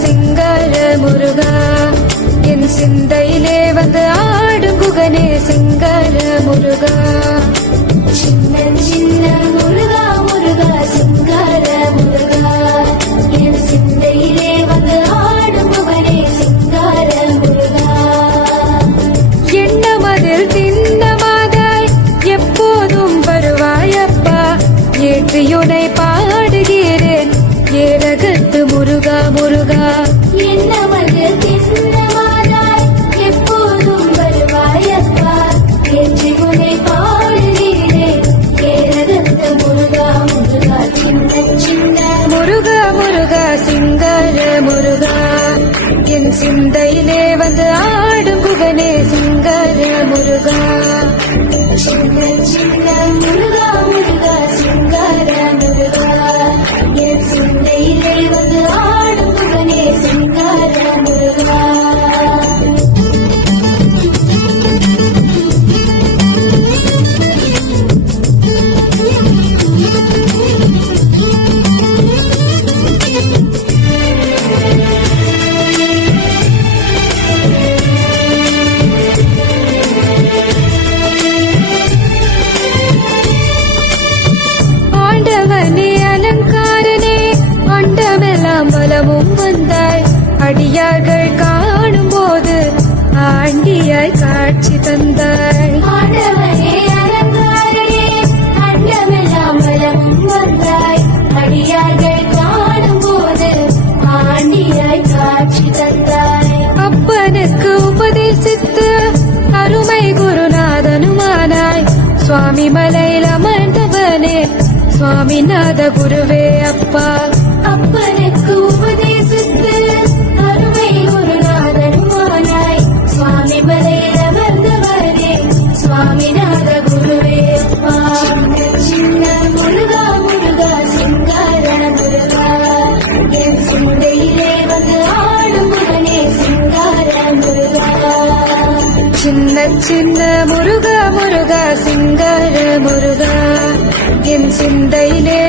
சிங்கார முருகா என் சிந்தையிலே வந்து ஆடும் குகனே சிங்கார முருகா சின்ன சின்ன முருகா முருகா சிங்கார முருகா என் சிந்தையிலே வந்து ஆடும் குகனே சிங்கார முருகா எண்ணமதில் திண்ணமாதாய் எப்போதும் வருவாயப்பா ஏற்றியுனை பாடுகிறேன் ஏரகத்து முருகா முருகா என்னமதில் திண்ணமாதாய் எப்போதும் வருவாயப்பா ஏற்றியுனை பாடுகிறேன் ஏரகத்து முருகா முருகா சின்ன சின்ன முருகா முருகா சிங்கார முருகா என் சிந்தையிலே வந்து ஆடும் குகனே சிங்கார முருகா சின்ன சின்ன முருகா முருகா சிங்கார முருகா என் சிந்தையிலே வந்து ஆடும் குகனே சிங்கார முருகா பலமும் வந்தாய் அடியார்கள் காணும் போது ஆண்டியாய் காட்சி தந்தாய் ஆண்டவனே அலங்காரனே அண்டமெல்லாம் பலமும் வந்தாய் அடியார்கள் காணும் போது ஆண்டியாய் காட்சி தந்தாய் அப்பனுக்கு உபதேசித்து அருமை குருநாதனுமானாய் சுவாமி மலையில் அமர்ந்தவனே சுவாமிநாத குருவே அப்பா அப்பனுக்கு உபதேசித்து அருமை குருநாதனுமானாய் சுவாமி மலையில் அமர்ந்தவனே சுவாமிநாத குருவே அப்பா சின்ன முருகா முருகா சிங்கார முருகா என் சிந்தையிலே வந்து ஆடும் குகனே சிங்கார முருகா சின்ன சின்ன முருகா முருகா சிங்கார முருகா என் சிந்தையிலே